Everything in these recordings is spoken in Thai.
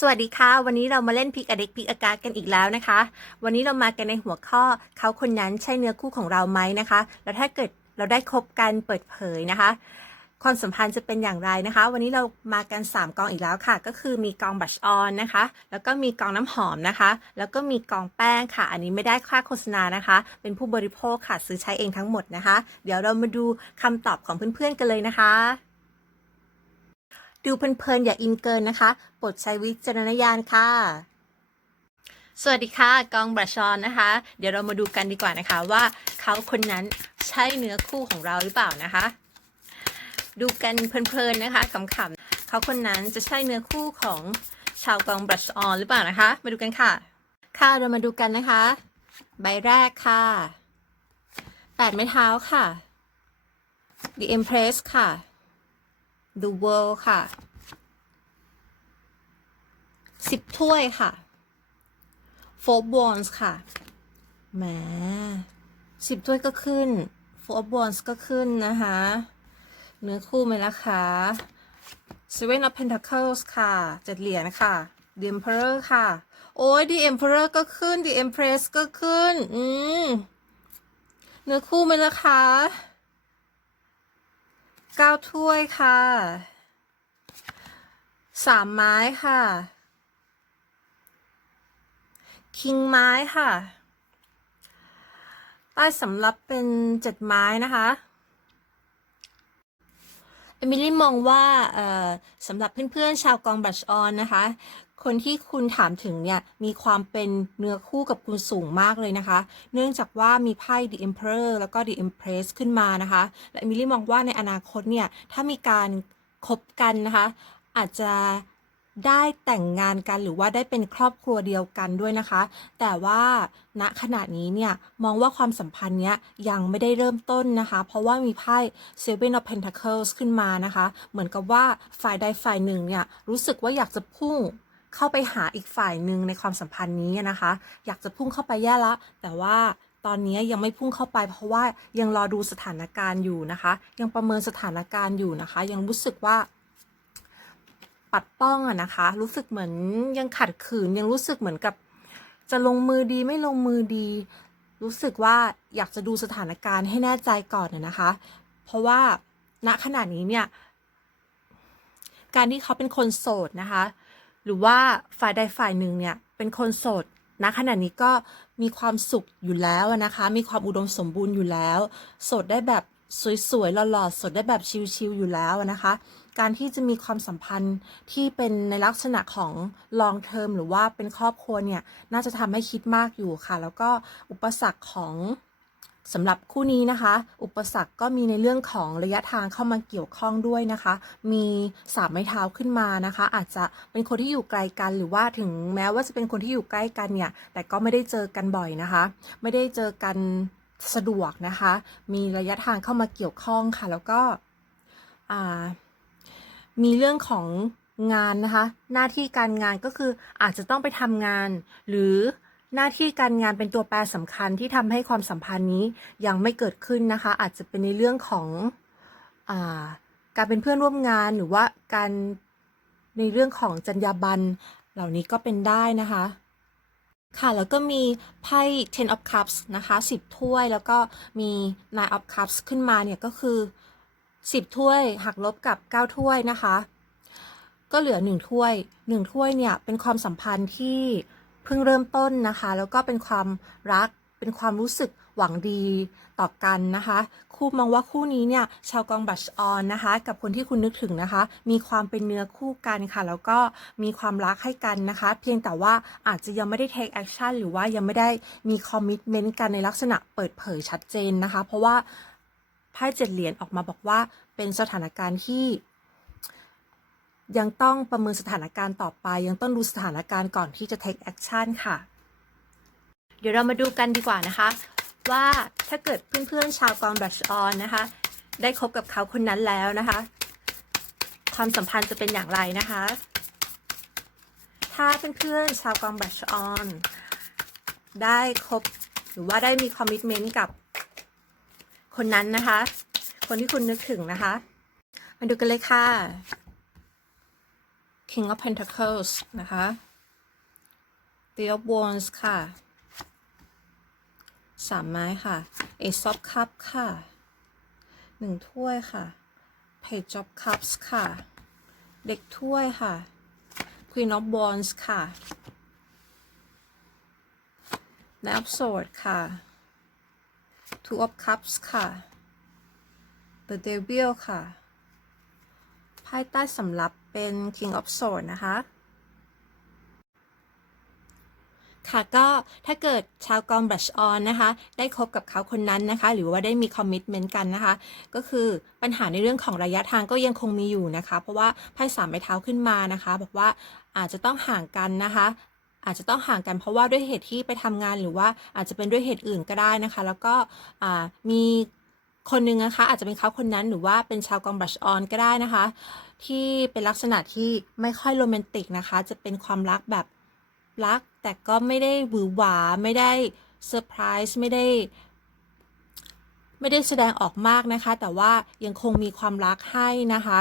สวัสดีค่ะ วันนี้เรามาเล่นพิกอเด็กพิกอากาศกันอีกแล้วนะคะ วันนี้เรามากันในหัวข้อเขาคนนั้นใช่เนื้อคู่ของเราไหมนะคะ แล้วถ้าเกิดเราได้คบกันเปิดเผยนะคะ ความสัมพันธ์จะเป็นอย่างไรนะคะ วันนี้เรามากัน 3 กองอีกแล้วค่ะ ก็คือมีกองบัชออนนะคะ แล้วก็มีกองน้ำหอมนะคะ แล้วก็มีกองแป้งค่ะ อันนี้ไม่ได้ค่าโฆษณานะคะ เป็นผู้บริโภคค่ะซื้อใช้เองทั้งหมดนะคะ เดี๋ยวเรามาดูคำตอบของเพื่อนๆกันเลยนะคะ ดูเพลินๆอย่าอินเกินนะคะโปรดใช้วิจารณญาณค่ะ สวัสดีค่ะกองบรัชอนนะคะ เดี๋ยวเรามาดูกันดีกว่านะคะว่าเขาคนนั้นใช่เนื้อคู่ของเราหรือเปล่านะคะ ดูกันเพลินๆนะคะขำๆเขาคนนั้นจะใช่เนื้อคู่ของชาวกองบรัชออนหรือเปล่านะคะ มาดูกันค่ะ ค่ะเรามาดูกันนะคะ ใบแรกค่ะแปดไม้เท้าค่ะ The Empress ค่ะ The World ค่ะสิบถ้วยค่ะ Four Wands ค่ะแหมสิบถ้วยก็ขึ้น Four Wands ก็ขึ้นนะคะ เนื้อคู่ไหมล่ะคะ Seven of Pentacles ค่ะเจ็ดเหรียญค่ะ The Emperor ค่ะ โอ้ย The Emperor ก็ขึ้น The Empress ก็ขึ้น อืม เนื้อคู่ไหมล่ะคะ เก้าถ้วยค่ะสามไม้ค่ะ คิงไม้ค่ะป้ายสำหรับเป็นเจ็ดไม้นะคะเอมิลี่มองว่าสำหรับเพื่อนๆชาวกองบัชออนนะคะ คนที่คุณถามถึงเนี่ยมีความเป็นเนื้อคู่กับคุณสูงมากเลยนะคะ เนื่องจากว่ามีไพ่ The Emperor แล้วก็ The Empress ขึ้นมานะคะ และมิลี่มองว่าในอนาคตเนี่ยถ้ามีการคบกันนะคะ อาจจะได้แต่งงานกันหรือว่าได้เป็นครอบครัวเดียวกันด้วยนะคะ แต่ว่าณขณะนี้เนี่ยมองว่าความสัมพันธ์เนี้ยยังไม่ได้เริ่มต้นนะคะ เพราะว่ามีไพ่ Seven of Pentacles ขึ้นมานะคะ เหมือนกับว่าฝ่ายใดฝ่ายหนึ่งเนี่ยรู้สึกว่าอยากจะพุ่ง เข้าไปหาอีกฝ่ายหนึ่งในความสัมพันธ์นี้นะคะ อยากจะพุ่งเข้าไปแย่ละ แต่ว่าตอนนี้ยังไม่พุ่งเข้าไปเพราะว่ายังรอดูสถานการณ์อยู่นะคะ ยังประเมินสถานการณ์อยู่นะคะ ยังรู้สึกว่าปัดป้องอะนะคะ รู้สึกเหมือนยังขัดขืนยังรู้สึกเหมือนกับ จะลงมือดีไม่ลงมือดี รู้สึกว่าอยากจะดูสถานการณ์ให้แน่ใจก่อนนะคะ เพราะว่าณขณะนี้เนี่ยการที่เขาเป็นคนโสดนะคะ หรือว่าฝ่ายใดฝ่ายหนึ่งเนี่ยเป็นคนโสดณขณะนี้ก็มีความสุขอยู่แล้วนะคะ มีความอุดมสมบูรณ์อยู่แล้ว โสดได้แบบสวยๆหล่อๆสดได้แบบชิลๆอยู่แล้วนะคะ การที่จะมีความสัมพันธ์ที่เป็นในลักษณะของ long term หรือว่าเป็นครอบครัวเนี่ย น่าจะทำให้คิดมากอยู่ค่ะ แล้วก็อุปสรรคของ สำหรับคู่นี้นะคะ อุปสรรคก็มีในเรื่องของระยะทางเข้ามาเกี่ยวข้องด้วยนะคะ มีสามไม้เท้าขึ้นมานะคะ อาจจะเป็นคนที่อยู่ไกลกันหรือว่าถึงแม้ว่าจะเป็นคนที่อยู่ใกล้กันเนี่ย แต่ก็ไม่ได้เจอกันบ่อยนะคะ ไม่ได้เจอกันสะดวกนะคะ มีระยะทางเข้ามาเกี่ยวข้องค่ะ แล้วก็มีเรื่องของงานนะคะ หน้าที่การงานก็คืออาจจะต้องไปทำงานหรือ หน้าที่การงานเป็นตัวแปรสำคัญที่ทำให้ความสัมพันธ์นี้ยังไม่เกิดขึ้นนะคะ อาจจะเป็นในเรื่องของอาการเป็นเพื่อนร่วมงานหรือว่าการในเรื่องของจรรยาบรรณเหล่านี้ก็เป็นได้นะคะ ค่ะแล้วก็มีไพ่ ten of cups นะคะ 10 ถ้วยแล้วก็มี nine of cups ขึ้นมาเนี่ยก็คือ 10 ถ้วยหักลบกับ 9 ถ้วยนะคะ ก็เหลือ 1 ถ้วย 1 ถ้วยเนี่ยเป็นความสัมพันธ์ที่ พิ่งเริ่มต้นนะคะ แล้วก็เป็นความรักเป็นความรู้สึกหวังดีต่อกันนะคะ คู่มองว่าคู่นี้เนี่ยชาวกองบัชออนนะคะ กับคนที่คุณนึกถึงนะคะ มีความเป็นเนื้อคู่กันค่ะ แล้วก็มีความรักให้กันนะคะ เพียงแต่ว่าอาจจะยังไม่ได้ take action หรือว่ายังไม่ได้มี commitment กันในลักษณะเปิดเผยชัดเจนนะคะ เพราะว่าไพ่เจ็ดเหรียญออกมาบอกว่าเป็นสถานการณ์ที่ ยังต้องประเมินสถานการณ์ต่อไป ยังต้องดูสถานการณ์ก่อนที่จะ take action ค่ะ เดี๋ยวเรามาดูกันดีกว่านะคะ ว่าถ้าเกิดเพื่อนๆชาวกองบัชออนนะคะ ได้คบกับเขาคนนั้นแล้วนะคะ ความสัมพันธ์จะเป็นอย่างไรนะคะ ถ้าเพื่อนๆชาวกองบัชออนได้คบหรือว่าได้มีคอมมิชเมนต์กับคนนั้นนะคะ คนที่คุณนึกถึงนะคะ มาดูกันเลยค่ะ King of Pentacles นะคะ Three of Wands ค่ะสามไม้ค่ะ Ace of cups ค่ะหนึ่งถ้วยค่ะ Page of Cups ค่ะ เด็กถ้วยค่ะ Queen of Wands ค่ะ Knight of Swords ค่ะ Two of Cups ค่ะ The Devil ค่ะไพ่ใต้สำรับ เป็น King of Swords นะคะ ค่ะก็ถ้าเกิดชาวกอง Brush On นะคะ ได้คบกับเขาคนนั้นนะคะ หรือว่าได้มีคอมมิ t เมนต์กันนะคะ ก็คือปัญหาในเรื่องของระยะทางก็ยังคงมีอยู่นะคะ เพราะว่าไพ่สามไม้เท้าขึ้นมานะคะ บอกว่าอาจจะต้องห่างกันนะคะอาจจะต้องห่างกันเพราะว่าด้วยเหตุที่ไปทำงานหรือว่าอาจจะเป็นด้วยเหตุอื่นก็ได้นะคะ แล้วก็มี คนหนึ่งนะคะ อาจจะเป็นเขาคนนั้นหรือว่าเป็นชาวกอง Brush On ก็ได้นะคะ ที่เป็นลักษณะที่ไม่ค่อยโรแมนติกนะคะ จะเป็นความรักแบบรัก แต่ก็ไม่ได้หวือหวาไม่ได้เซอร์ไพรส์ไม่ได้ ไม่ได้แสดงออกมากนะคะ แต่ว่ายังคงมีความรักให้นะคะ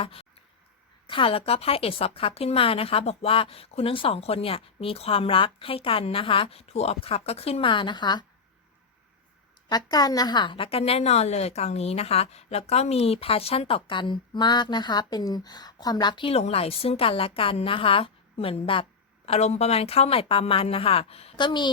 ค่ะแล้วก็ไพ่เอซอฟคัพขึ้นมานะคะ บอกว่าคุณทั้งสองคนเนี่ยมีความรักให้กันนะคะ Two of Cup ก็ขึ้นมานะคะ รักกันนะคะรักกันแน่นอนเลยกองนี้นะคะ แล้วก็มี passion ต่อกันมากนะคะ เป็นความรักที่หลงไหลซึ่งกันและกันนะคะ เหมือนแบบอารมณ์ประมาณเข้าใหม่ปลามันนะคะ ก็มี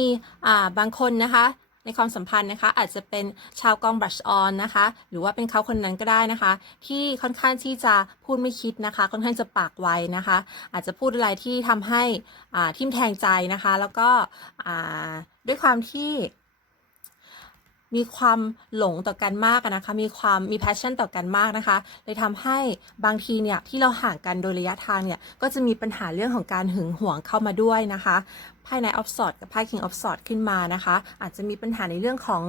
อ่าบางคนนะคะในความสัมพันธ์นะคะ อาจจะเป็นชาวกอง brush on นะคะ หรือว่าเป็นเขาคนนั้นก็ได้นะคะ ที่ค่อนข้างที่จะพูดไม่คิดนะคะ ค่อนข้างจะปากไวนะคะ อาจจะพูดอะไรที่ทำให้อ่าทิมแทงใจนะคะ แล้วก็อ่าด้วยความที่ มีความหลงต่อกันมากนะคะ มีความมี passion ต่อกันมากนะคะ เลยทำให้บางทีเนี่ยที่เราห่างกันโดยระยะทางเนี่ย ก็จะมีปัญหาเรื่องของการหึงหวงเข้ามาด้วยนะคะไพ่ใน of swords กับไพ่ king of swords ขึ้นมานะคะ อาจจะมีปัญหาในเรื่องของ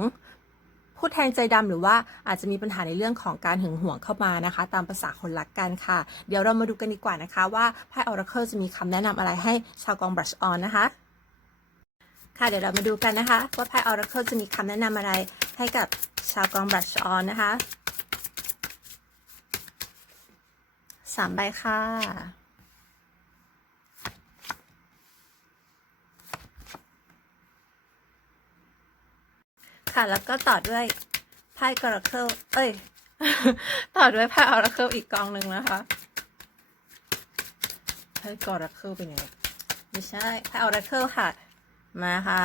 พูดแทงใจดำหรือว่าอาจจะมีปัญหาในเรื่องของการหึงหวงเข้ามานะคะ ตามภาษาคนรักกันค่ะ เดี๋ยวเรามาดูกันดีกว่านะคะ ว่าไพ่ oracle จะมีคำแนะนำอะไรให้ชาวกอง brush on นะคะ ค่ะเดี๋ยวเรามาดูกันนะคะ ว่าไพ่ Oracle จะมีคำแนะนำอะไรให้กับชาวกอง Brush On นะคะสามใบค่ะค่ะแล้วก็ต่อด้วยไพ่ Oracle เอ้ย ต่อด้วยไพ่ Oracle อีกกองหนึ่งนะคะไพ่ Oracle เป็นไงไม่ใช่ไพ่ Oracle ค่ะ มาค่ะ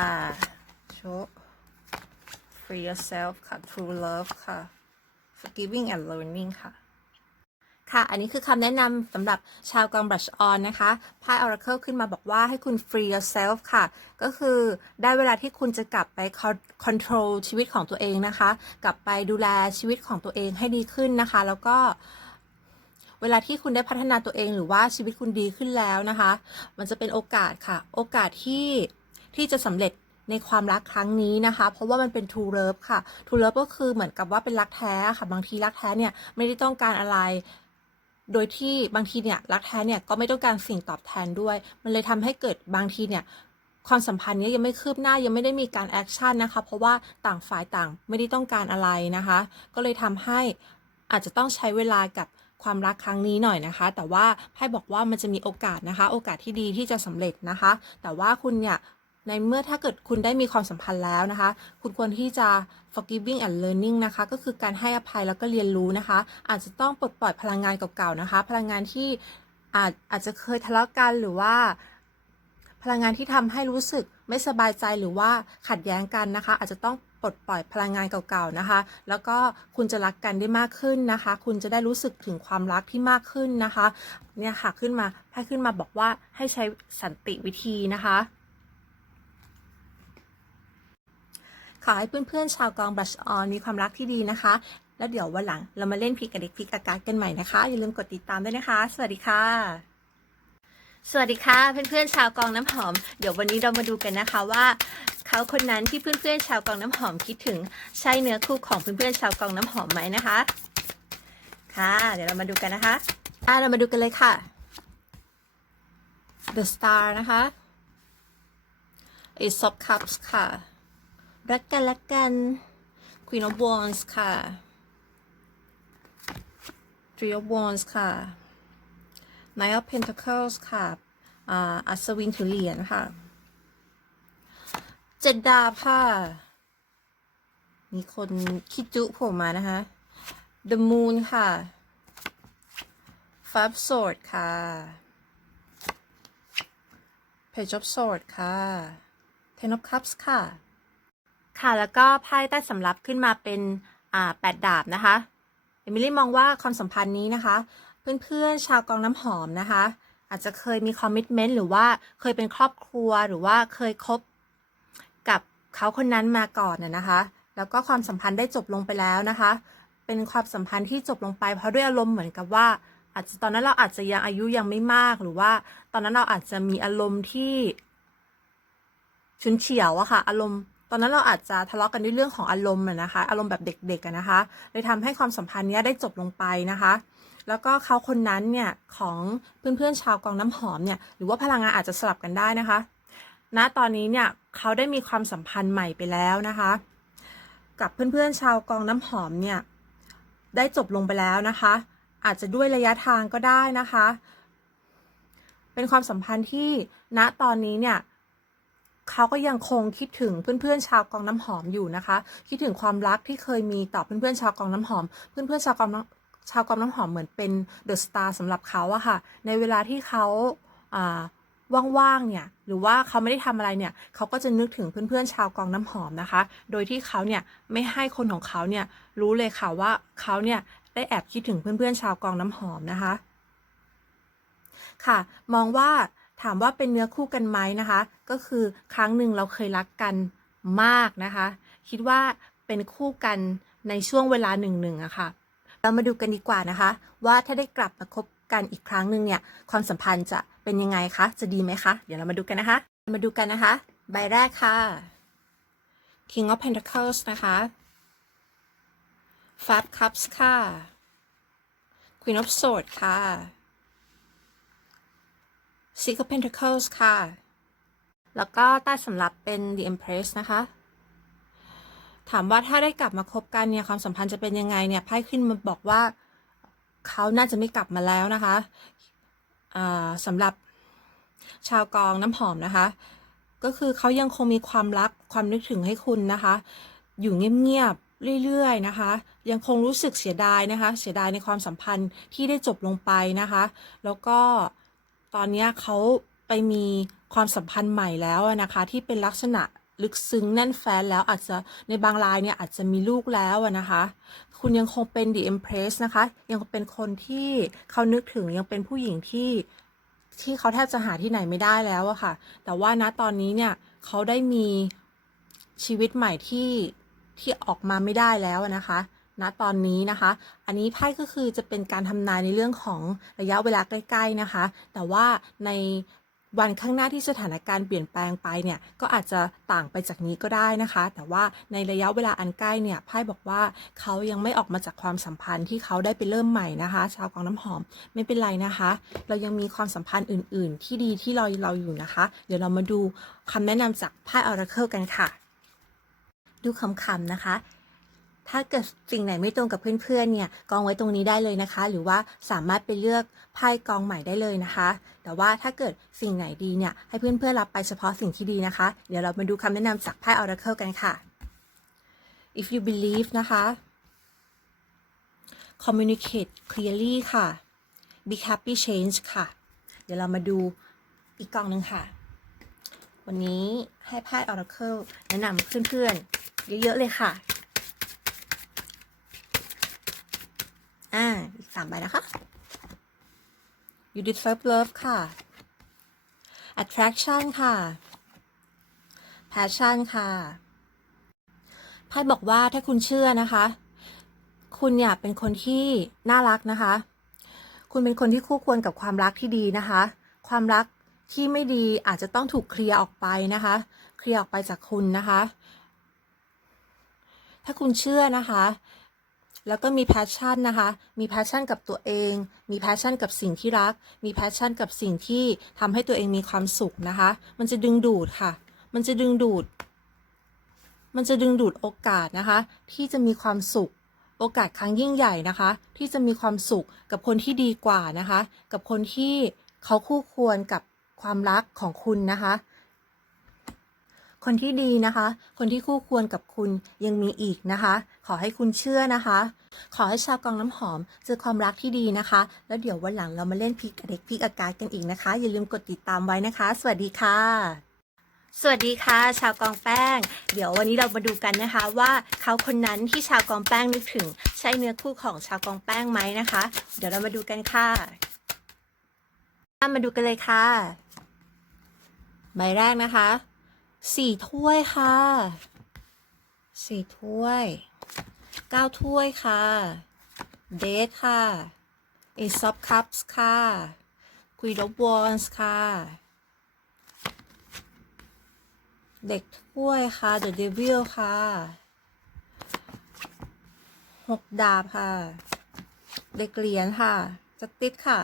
โชว์ free yourself ค่ะ true love ค่ะ forgiving and learning ค่ะ ค่ะ อันนี้คือคำแนะนำสำหรับชาวกอง brush on นะคะ ไพ่ oracle ขึ้นมาบอกว่าให้คุณ free yourself ค่ะ ก็คือได้เวลาที่คุณจะกลับไป control ชีวิตของตัวเองนะคะ กลับไปดูแลชีวิตของตัวเองให้ดีขึ้นนะคะ แล้วก็เวลาที่คุณได้พัฒนาตัวเองหรือว่าชีวิตคุณดีขึ้นแล้วนะคะ มันจะเป็นโอกาสค่ะ โอกาสที่ ที่จะสำเร็จในความรักครั้งนี้นะคะ เพราะว่ามันเป็น true love ค่ะ true love ก็คือเหมือนกับว่าเป็นรักแท้ค่ะ บางทีรักแท้เนี่ยไม่ได้ต้องการอะไร โดยที่บางทีเนี่ยรักแท้เนี่ยก็ไม่ต้องการสิ่งตอบแทนด้วย มันเลยทำให้เกิดบางทีเนี่ยความสัมพันธ์เนี้ยังไม่คืบหน้ายังไม่ได้มีการแอคชั่นนะคะ เพราะว่าต่างฝ่ายต่างไม่ได้ต้องการอะไรนะคะ ก็เลยทำให้อาจจะต้องใช้เวลากับความรักครั้งนี้หน่อยนะคะ แต่ว่าไพ่บอกว่ามันจะมีโอกาสนะคะ โอกาสที่ดีที่จะสำเร็จนะคะ แต่ว่าคุณเนี่ย ในเมื่อถ้าเกิดคุณได้มีความสัมพันธ์แล้วนะคะ คุณควรที่จะ forgiving and learning นะคะ ก็คือการให้อภัยแล้วก็เรียนรู้นะคะ อาจจะต้องปลดปล่อยพลังงานเก่าๆนะคะ พลังงานที่อาจอาจจะเคยทะเลาะกันหรือว่า พลังงานที่ทำให้รู้สึกไม่สบายใจหรือว่าขัดแย้งกันนะคะ อาจจะต้องปลดปล่อยพลังงานเก่าๆนะคะ แล้วก็คุณจะรักกันได้มากขึ้นนะคะ คุณจะได้รู้สึกถึงความรักที่มากขึ้นนะคะ เนี่ยค่ะขึ้นมาไพ่ขึ้นมาบอกว่าให้ใช้สันติวิธีนะคะ ขอให้เพื่อนๆชาวกอง Brush On มีความรักที่ดีนะคะ แล้วเดี๋ยววันหลังเรามาเล่นพิกกับเด็กพิกอากาศกันใหม่นะคะ อย่าลืมกดติดตามด้วยนะคะ สวัสดีค่ะ สวัสดีค่ะ เพื่อนๆชาวกองน้ำหอม เดี๋ยววันนี้เรามาดูกันนะคะว่าเขาคนนั้นที่เพื่อนๆชาวกองน้ำหอมคิดถึงใช่เนื้อคู่ของเพื่อนๆชาวกองน้ำหอมไหมนะคะ ค่ะ เดี๋ยวเรามาดูกันนะคะอะเรามาดูกันเลยค่ะ The Star นะคะ Ace of Cups ค่ะ รักกันรักกัน Queen of Wands ค่ะ Three of Wands ค่ะ Knight of Pentacles ค่ะอ่าอัศวินถือเหรียญค่ะเจ็ดดาบค่ะ มีคนคิดจุผมมานะคะ The Moon ค่ะ Five Sword ค่ะ Page of Sword ค่ะ Ten of Cups ค่ะ ค่ะ แล้วก็ไพ่ใต้สำรับขึ้นมาเป็นอ่าแปดดาบนะคะเอมิลี่มองว่าความสัมพันธ์นี้นะคะ เพื่อนๆชาวกองน้ำหอมนะคะ อาจจะเคยมีคอมมิชเมนต์หรือว่าเคยเป็นครอบครัวหรือว่าเคยคบกับเขาคนนั้นมาก่อนนะนะคะ แล้วก็ความสัมพันธ์ได้จบลงไปแล้วนะคะ เป็นความสัมพันธ์ที่จบลงไป เพราะด้วยอารมณ์เหมือนกับว่า อาจจะตอนนั้นเราอาจจะยังอายุยังไม่มากหรือว่า ตอนนั้นเราอาจจะมีอารมณ์ที่ฉุนเฉียวอะค่ะ อารมณ์ ตอนนั้นเราอาจจะทะเลาะกันด้วยเรื่องของอารมณ์นะคะ อารมณ์แบบเด็กๆนะคะเลยทำให้ความสัมพันธ์นี้ได้จบลงไปนะคะ แล้วก็เขาคนนั้นเนี่ยของเพื่อนๆชาวกองน้ำหอมเนี่ยหรือว่าพลังงานอาจจะสลับกันได้นะคะณตอนนี้เนี่ยเขาได้มีความสัมพันธ์ใหม่ไปแล้วนะคะ กับเพื่อนๆชาวกองน้ำหอมเนี่ยได้จบลงไปแล้วนะคะ อาจจะด้วยระยะทางก็ได้นะคะ เป็นความสัมพันธ์ที่ณตอนนี้เนี่ย เขาก็ยังคงคิดถึงเพื่อนๆชาวกองน้ำหอมอยู่นะคะ คิดถึงความรักที่เคยมีต่อเพื่อนๆชาวกองน้ำหอม เพื่อนๆชาวกองชาวกองน้ำหอมเหมือนเป็นเดอะสตาร์สำหรับเขาอะค่ะ ในเวลาที่เขาอ่าว่างๆ เนี่ย หรือว่าเขาไม่ได้ทำอะไรเนี่ย เขาก็จะนึกถึงเพื่อนๆ ชาวกองน้ำหอมนะคะ โดยที่เขาเนี่ยไม่ให้คนของเขาเนี่ยรู้เลยค่ะว่าเขาเนี่ยได้แอบคิดถึงเพื่อนๆ ชาวกองน้ำหอมนะคะ ค่ะ มองว่า ถามว่าเป็นเนื้อคู่กันไหมนะคะ ก็คือครั้งหนึ่งเราเคยรักกันมากนะคะ คิดว่าเป็นคู่กันในช่วงเวลาหนึ่งหนึ่งอะค่ะ เรามาดูกันดีกว่านะคะ ว่าถ้าได้กลับมาคบกันอีกครั้งหนึ่งเนี่ย ความสัมพันธ์จะเป็นยังไงคะ จะดีไหมคะ เดี๋ยวเรามาดูกันนะคะ มาดูกันนะคะ ใบแรกค่ะ King of Pentacles นะคะ Five Cups ค่ะ Queen of Swords ค่ะ Six of Pentacles ค่ะ แล้วก็ใต้สำรับเป็น The Empress นะคะ ถามว่าถ้าได้กลับมาคบกันเนี่ยความสัมพันธ์จะเป็นยังไงเนี่ยไพ่ขึ้นมาบอกว่าเขาน่าจะไม่กลับมาแล้วนะคะอ่าสำหรับชาวกองน้ำหอมนะคะ ก็คือเขายังคงมีความรักความนึกถึงให้คุณนะคะ อยู่เงียบๆเรื่อยๆนะคะ ยังคงรู้สึกเสียดายนะคะ เสียดายในความสัมพันธ์ที่ได้จบลงไปนะคะ แล้วก็ ตอนนี้เขาไปมีความสัมพันธ์ใหม่แล้วนะคะ ที่เป็นลักษณะลึกซึ้งแน่นแฟ้นแล้วอาจจะในบางรายเนี่ยอาจจะมีลูกแล้วนะคะ คุณยังคงเป็น The Empress นะคะ ยังเป็นคนที่เขานึกถึงยังเป็นผู้หญิงที่ที่เขาแทบจะหาที่ไหนไม่ได้แล้วอะค่ะ แต่ว่าณตอนนี้เนี่ยเขาได้มีชีวิตใหม่ที่ที่ออกมาไม่ได้แล้วนะคะ ณตอนนี้นะคะ อันนี้ไพ่ก็คือจะเป็นการทำนายในเรื่องของระยะเวลาใกล้ ๆนะคะ แต่ว่าในวันข้างหน้าที่สถานการณ์เปลี่ยนแปลงไปเนี่ยก็อาจจะต่างไปจากนี้ก็ได้นะคะ แต่ว่าในระยะเวลาอันใกล้เนี่ยไพ่บอกว่าเขายังไม่ออกมาจากความสัมพันธ์ที่เขาได้ไปเริ่มใหม่นะคะ ชาวกองน้ำหอมไม่เป็นไรนะคะ เรายังมีความสัมพันธ์อื่น ๆ ที่ดีที่เราเราอยู่นะคะ เดี๋ยวเรามาดูคำแนะนำจากไพ่ออราเคิลกันค่ะ ดูคำๆนะคะ ถ้าเกิดสิ่งไหนไม่ตรงกับเพื่อนๆเนี่ยกองไว้ตรงนี้ได้เลยนะคะ หรือว่าสามารถไปเลือกไพ่กองใหม่ได้เลยนะคะ แต่ว่าถ้าเกิดสิ่งไหนดีเนี่ยให้เพื่อนๆรับไปเฉพาะสิ่งที่ดีนะคะ เดี๋ยวเรามาดูคำแนะนำจากไพ่ Oracle กันค่ะ if you believe นะคะ communicate clearly ค่ะ be happy change ค่ะ เดี๋ยวเรามาดูอีกกองหนึ่งค่ะ วันนี้ให้ไพ่ Oracle แนะนำเพื่อนๆเยอะๆเลยค่ะ อ่า อีกสามใบนะคะ you deserve love ค่ะ attraction ค่ะ passion ค่ะไพ่บอกว่าถ้าคุณเชื่อนะคะ คุณเนี่ยเป็นคนที่น่ารักนะคะ คุณเป็นคนที่คู่ควรกับความรักที่ดีนะคะ ความรักที่ไม่ดีอาจจะต้องถูกเคลียร์ออกไปนะคะ เคลียร์ออกไปจากคุณนะคะ ถ้าคุณเชื่อนะคะ แล้วก็มีแพชชั่นนะคะ มีแพชชั่นกับตัวเอง มีแพชชั่นกับสิ่งที่รัก มีแพชชั่นกับสิ่งที่ทำให้ตัวเองมีความสุขนะคะ มันจะดึงดูดค่ะ มันจะดึงดูด มันจะดึงดูดโอกาสนะคะ ที่จะมีความสุขโโอกาสครั้งยิ่งใหญ่นะคะ ที่จะมีความสุขกับคนที่ดีกว่านะคะ กับคนที่เขาคู่ควรกับความรักของคุณนะคะ คนที่ดีนะคะ คนที่คู่ควรกับคุณยังมีอีกนะคะ ขอให้คุณเชื่อนะคะ ขอให้ชาวกองน้ำหอมเจอความรักที่ดีนะคะ แล้วเดี๋ยววันหลังเรามาเล่นพิกเด็กพิกอากาศกันอีกนะคะ อย่าลืมกดติดตามไว้นะคะ สวัสดีค่ะ สวัสดีค่ะ ชาวกองแป้ง เดี๋ยววันนี้เรามาดูกันนะคะว่าเขาคนนั้นที่ชาวกองแป้งนึกถึง ใช่เนื้อคู่ของชาวกองแป้งไหมนะคะ เดี๋ยวเรามาดูกันค่ะมาดูกันเลยค่ะ ใบแรกนะคะ สี่ถ้วยค่ะสี่ถ้วยเก้าถ้วยค่ะเดทค่ะ Ace of Cups ค่ะ Queen of Wands ค่ะ เด็กถ้วยค่ะ The Devil ค่ะหกดาบค่ะ เด็กเหรียญค่ะจักติดค่ะ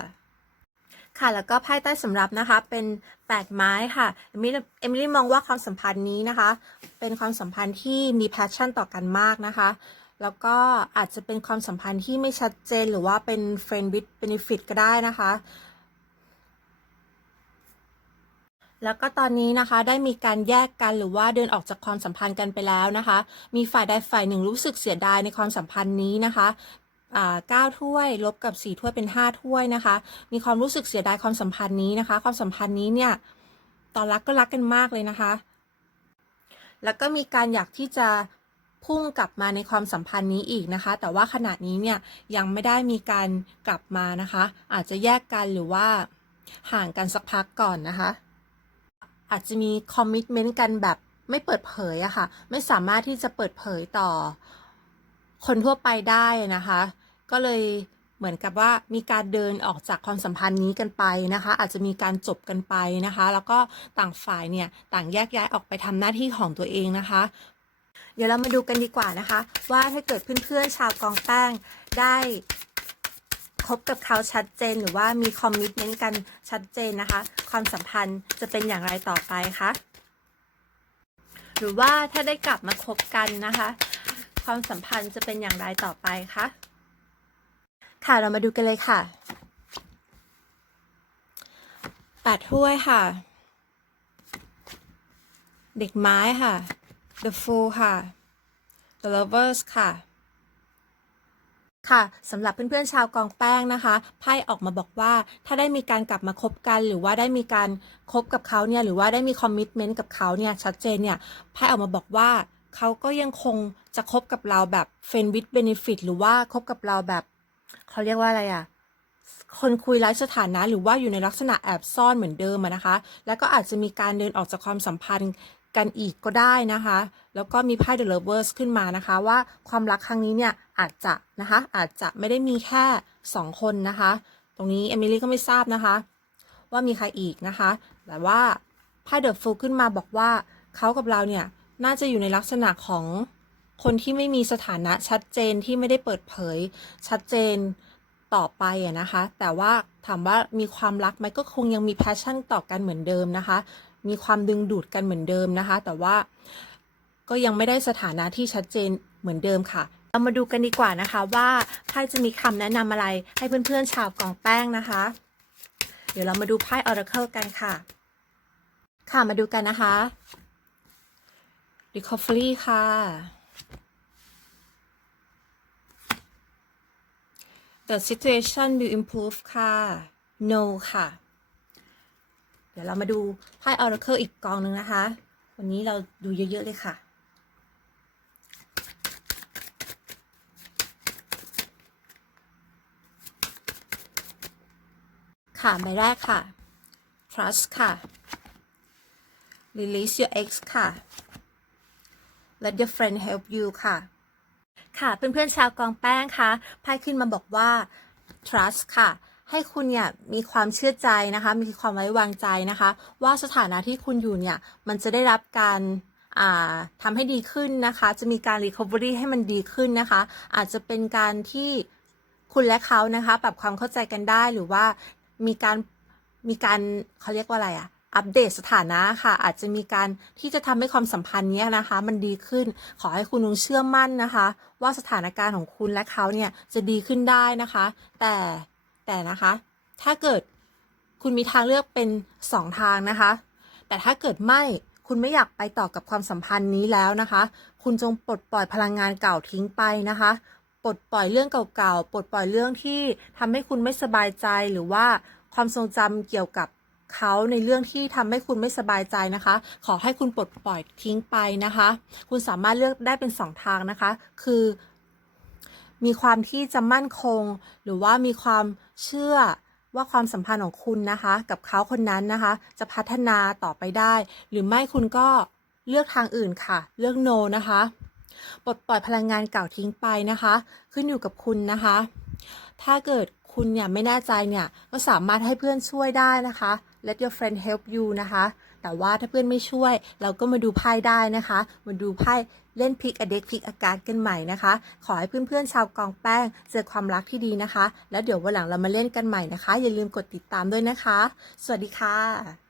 ค่ะแล้วก็ไพ่ใต้สำรับนะคะเป็นแปดไม้ค่ะเอมิลี่เอมิลี่มองว่าความสัมพันธ์นี้นะคะ เป็นความสัมพันธ์ที่มี passion ต่อกันมากนะคะ แล้วก็อาจจะเป็นความสัมพันธ์ที่ไม่ชัดเจนหรือว่าเป็น friend with benefit ก็ได้นะคะ แล้วก็ตอนนี้นะคะได้มีการแยกกันหรือว่าเดินออกจากความสัมพันธ์กันไปแล้วนะคะ มีฝ่ายใดฝ่ายหนึ่งรู้สึกเสียดายในความสัมพันธ์นี้นะคะ เก้าถ้วย ลบกับสี่ถ้วยเป็นห้าถ้วยนะคะ มีความรู้สึกเสียดายความสัมพันธ์นี้นะคะ ความสัมพันธ์นี้เนี่ย ตอนรักก็รักกันมากเลยนะคะ แล้วก็มีการอยากที่จะพุ่งกลับมาในความสัมพันธ์นี้อีกนะคะ แต่ว่าขณะนี้เนี่ยยังไม่ได้มีการกลับมานะคะ อาจจะแยกกันหรือว่าห่างกันสักพักก่อนนะคะ อาจจะมีคอมมิชเมนต์กันแบบไม่เปิดเผยอะค่ะ ไม่สามารถที่จะเปิดเผยต่อคนทั่วไปได้นะคะ ก็เลยเหมือนกับว่ามีการเดินออกจากความสัมพันธ์นี้กันไปนะคะ อาจจะมีการจบกันไปนะคะ แล้วก็ต่างฝ่ายเนี่ยต่างแยกย้ายออกไปทำหน้าที่ของตัวเองนะคะ เดี๋ยวเรามาดูกันดีกว่านะคะ ว่าถ้าเกิดเพื่อนๆชาวกองแป้งได้คบกับเขาชัดเจนหรือว่ามีคอมมิชเมนต์กันชัดเจนนะคะ ความสัมพันธ์จะเป็นอย่างไรต่อไปคะหรือว่าถ้าได้กลับมาคบกันนะคะ ความสัมพันธ์จะเป็นอย่างไรต่อไปคะ ค่ะเรามาดูกันเลยค่ะแปดถ้วยค่ะ เด็กไม้ค่ะ The Fool ค่ะ The Lovers ค่ะ ค่ะสำหรับเพื่อนๆชาวกองแป้งนะคะ ไพ่ออกมาบอกว่า ถ้าได้มีการกลับมาคบกัน หรือว่าได้มีการคบกับเขาเนี่ย หรือว่าได้มีคอมมิชเมนต์กับเขาเนี่ย ชัดเจนเนี่ย ไพ่ออกมาบอกว่า เขาก็ยังคงจะคบกับเราแบบ friend with benefit หรือว่าคบกับเราแบบ เขาเรียกว่าอะไรอะคนคุยไร้สถานะหรือว่าอยู่ในลักษณะแอบซ่อนเหมือนเดิมนะคะ แล้วก็อาจจะมีการเดินออกจากความสัมพันธ์กันอีกก็ได้นะคะ แล้วก็มีไพ่ The Lovers ขึ้นมานะคะ ว่าความรักครั้งนี้เนี่ยอาจจะนะคะ อาจจะไม่ได้มีแค่ 2 คนนะคะ ตรงนี้เอมิลี่ก็ไม่ทราบนะคะ ว่ามีใครอีกนะคะ แต่ว่าไพ่ The Fool ขึ้นมาบอกว่าเขากับเราเนี่ยน่าจะอยู่ในลักษณะของ คนที่ไม่มีสถานะชัดเจนที่ไม่ได้เปิดเผย ชัดเจนต่อไปอะนะคะ แต่ว่าถามว่ามีความรักไหมก็คงยังมีแพชชั่นต่อกันเหมือนเดิมนะคะ มีความดึงดูดกันเหมือนเดิมนะคะ แต่ว่าก็ยังไม่ได้สถานะที่ชัดเจนเหมือนเดิมค่ะเรามาดูกันดีกว่านะคะว่าไพ่จะมีคำแนะนำอะไรให้เพื่อนๆชาวกองแป้งนะคะ เดี๋ยวเรามาดูไพ่ Oracle กันค่ะ ค่ะมาดูกันนะคะ Recovery ค่ะ The situation will improve ค่ะ No ค่ะ เดี๋ยวเรามาดูไพ่ Oracle อีกกองหนึ่งนะคะ วันนี้เราดูเยอะ ๆ เลยค่ะ ค่ะใบแรกค่ะ trust ค่ะ release your ex ค่ะ let your friend help you ค่ะ ค่ะเพื่อนๆชาวกองแป้งคะไพ่ขึ้นมาบอกว่า trust ค่ะ ให้คุณเนี่ยมีความเชื่อใจนะคะ มีความไว้วางใจนะคะ ว่าสถานะที่คุณอยู่เนี่ยมันจะได้รับการอ่าทำให้ดีขึ้นนะคะ จะมีการ recovery ให้มันดีขึ้นนะคะ อาจจะเป็นการที่คุณและเขานะคะ ปรับความเข้าใจกันได้หรือว่ามีการมีการเขาเรียกว่าอะไรอะ อัปเดตสถานะค่ะ อาจจะมีการที่จะทำให้ความสัมพันธ์นี้นะคะ มันดีขึ้น ขอให้คุณนุงเชื่อมั่นนะคะ ว่าสถานการณ์ของคุณและเขาเนี่ยจะดีขึ้นได้นะคะ แต่แต่นะคะ ถ้าเกิดคุณมีทางเลือกเป็นสองทางนะคะ แต่ถ้าเกิดไม่คุณไม่อยากไปต่อกับความสัมพันธ์นี้แล้วนะคะ คุณจงปลดปล่อยพลังงานเก่าทิ้งไปนะคะ ปลดปล่อยเรื่องเก่าๆ ปลดปล่อยเรื่องที่ทำให้คุณไม่สบายใจหรือว่าความทรงจำเกี่ยวกับ เขาในเรื่องที่ทำให้คุณไม่สบายใจนะคะ ขอให้คุณปลดปล่อยทิ้งไปนะคะ คุณสามารถเลือกได้เป็นสองทางนะคะ คือมีความที่จะมั่นคง หรือว่ามีความเชื่อว่าความสัมพันธ์ของคุณนะคะ กับเขาคนนั้นนะคะ จะพัฒนาต่อไปได้ หรือไม่คุณก็เลือกทางอื่นค่ะ เลือก no นะคะปลดปล่อยพลังงานเก่าทิ้งไปนะคะ ขึ้นอยู่กับคุณนะคะ ถ้าเกิดคุณเนี่ยไม่แน่ใจเนี่ยก็สามารถให้เพื่อนช่วยได้นะคะ let your friend help you นะคะ แต่ว่าถ้าเพื่อนไม่ช่วย เราก็มาดูไพ่ได้นะคะ มาดูไพ่เล่นพลิกอเด็กพลิกอาการกันใหม่นะคะ ขอให้เพื่อนๆชาวกองแป้งเจอความรักที่ดีนะคะ แล้วเดี๋ยววันหลังเรามาเล่นกันใหม่นะคะ อย่าลืมกดติดตามด้วยนะคะ สวัสดีค่ะ